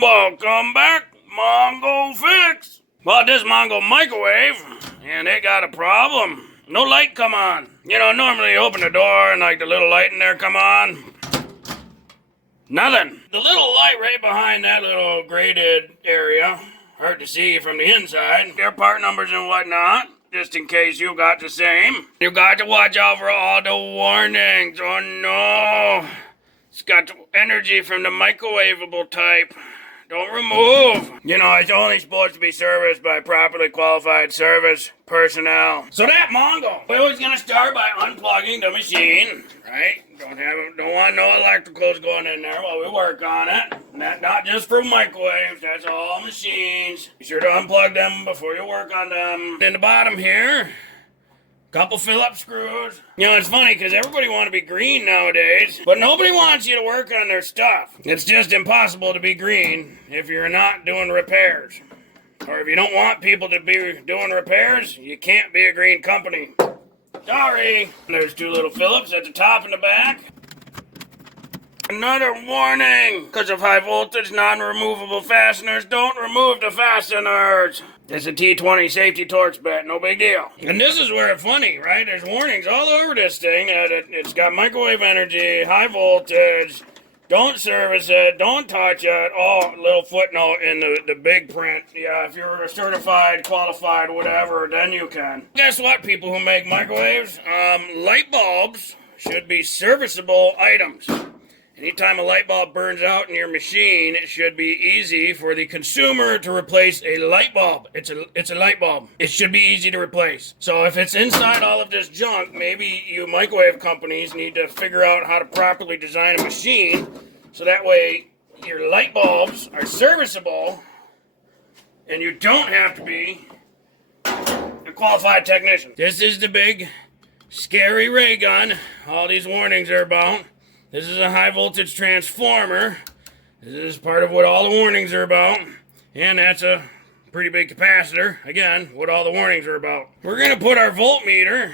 Welcome back, Mongo Fix. Well, this Mongo microwave, and it got a problem. No light come on. You know, normally you open the door and like the little light in there come on. Nothing. The little light right behind that little graded area, hard to see from the inside. Their part numbers and whatnot, just in case you got the same. You got to watch out for all the warnings. Oh no. It's got energy from the microwavable type. Don't remove. You know, it's only supposed to be serviced by properly qualified service personnel. So that Mongo, we're always gonna start by unplugging the machine, right? Don't want no electricals going in there while we work on it. Not just for microwaves, that's all machines. Be sure to unplug them before you work on them. In the bottom here, couple Phillips screws. You know, it's funny because everybody wants to be green nowadays, but nobody wants you to work on their stuff. It's just impossible to be green if you're not doing repairs. Or if you don't want people to be doing repairs, you can't be a green company. Sorry. There's two little Phillips at the top and the back. Another warning! Because of high voltage, non-removable fasteners, don't remove the fasteners. It's a T20 safety Torx bet, no big deal. And this is where it's funny, right? There's warnings all over this thing that it's got microwave energy, high voltage, don't service it, don't touch it. Oh, little footnote in the big print. Yeah, if you're a certified, qualified, whatever, then you can. Guess what, people who make microwaves? Light bulbs should be serviceable items. Anytime a light bulb burns out in your machine, it should be easy for the consumer to replace a light bulb. It's a light bulb. It should be easy to replace. So if it's inside all of this junk, maybe you microwave companies need to figure out how to properly design a machine so that way your light bulbs are serviceable and you don't have to be a qualified technician. This is the big, scary ray gun all these warnings are about. This is a high voltage transformer. This is part of what all the warnings are about. And that's a pretty big capacitor. Again, what all the warnings are about. We're going to put our voltmeter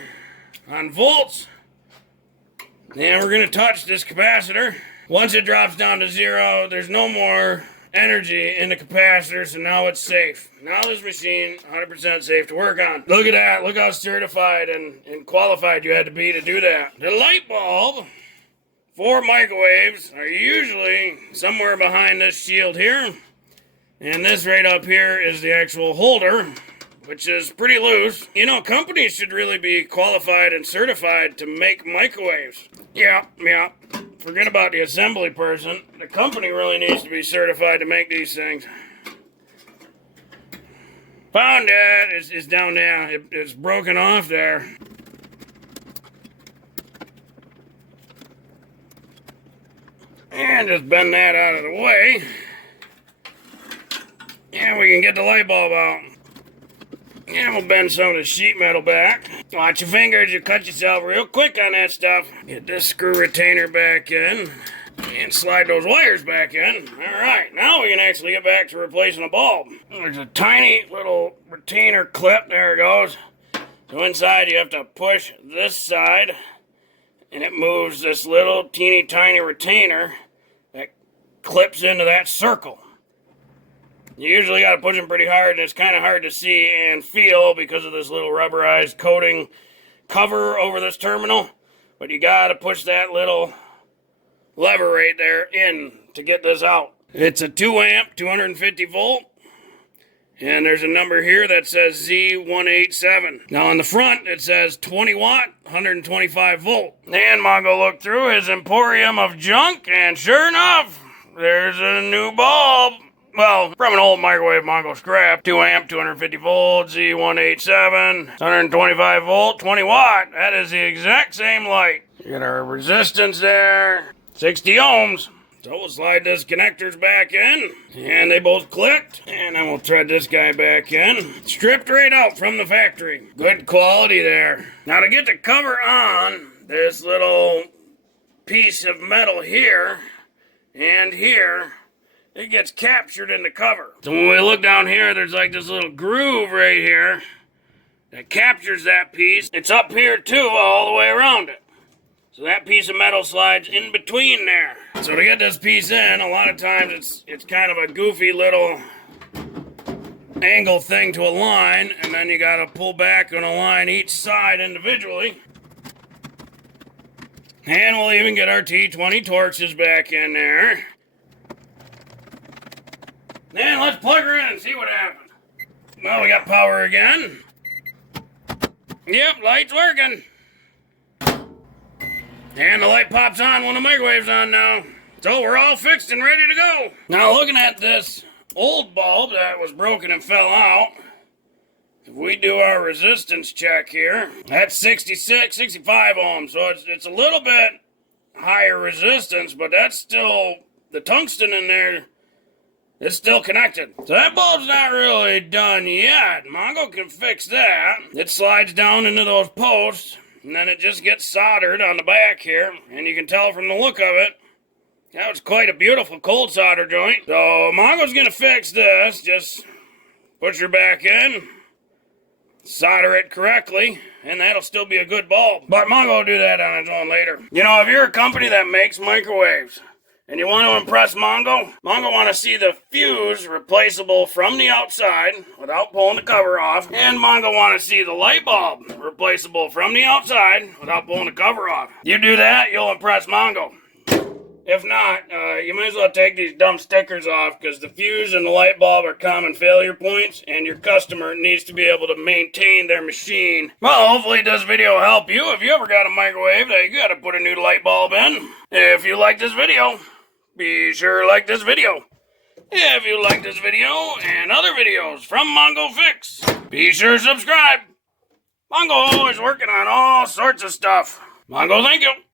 on volts. And we're going to touch this capacitor. Once it drops down to 0, there's no more energy in the capacitor, so now it's safe. Now this machine, 100% safe to work on. Look at that. Look how certified and qualified you had to be to do that. The light bulb for microwaves are usually somewhere behind this shield here. And this right up here is the actual holder, which is pretty loose. You know, companies should really be qualified and certified to make microwaves. Yeah. Forget about the assembly person. The company really needs to be certified to make these things. Found it. It's down there. It's broken off there. And just bend that out of the way. And we can get the light bulb out. And we'll bend some of the sheet metal back. Watch your fingers, you cut yourself real quick on that stuff. Get this screw retainer back in. And slide those wires back in. Alright, now we can actually get back to replacing a bulb. There's a tiny little retainer clip. There it goes. So inside you have to push this side. And it moves this little teeny tiny retainer that clips into that circle. You usually got to push them pretty hard, and it's kind of hard to see and feel because of this little rubberized coating cover over this terminal. But you got to push that little lever right there in to get this out. It's a 2 amp, 250 volt. And there's a number here that says Z187. Now on the front, it says 20 watt, 125 volt. And Mongo looked through his emporium of junk, and sure enough, there's a new bulb. Well, from an old microwave Mongo scrap. 2 amp, 250 volt, Z187, 125 volt, 20 watt. That is the exact same light. You got our resistance there, 60 ohms. So we'll slide this connectors back in, and they both clicked, and then we'll thread this guy back in. Stripped right out from the factory. Good quality there. Now to get the cover on this little piece of metal here and here, it gets captured in the cover. So when we look down here, there's like this little groove right here that captures that piece. It's up here too, all the way around it. So that piece of metal slides in between there. So to get this piece in, a lot of times it's kind of a goofy little angle thing to align, and then you gotta pull back and align each side individually. And we'll even get our T20 Torxes back in there. Then let's plug her in and see what happens. Well, we got power again. Yep, light's working. And the light pops on when the microwave's on now. So we're all fixed and ready to go. Now looking at this old bulb that was broken and fell out, if we do our resistance check here, that's 65 ohms. So it's a little bit higher resistance, but that's still, the tungsten in there, it's still connected. So that bulb's not really done yet. Mongo can fix that. It slides down into those posts, and then it just gets soldered on the back here. And you can tell from the look of it, that was quite a beautiful cold solder joint. So Mongo's gonna fix this. Just push her back in, solder it correctly, and that'll still be a good bulb. But Mongo will do that on his own later. You know, if you're a company that makes microwaves, and you want to impress Mongo want to see the fuse replaceable from the outside without pulling the cover off, and Mongo want to see the light bulb replaceable from the outside without pulling the cover off. You do that, you'll impress Mongo. If not, you might as well take these dumb stickers off, because the fuse and the light bulb are common failure points, and your customer needs to be able to maintain their machine. Well, hopefully this video will help you. If you ever got a microwave that you got to put a new light bulb in. If you like this video, be sure to like this video. If you like this video and other videos from Mongo Fix, be sure to subscribe. Mongo always working on all sorts of stuff. Mongo, thank you.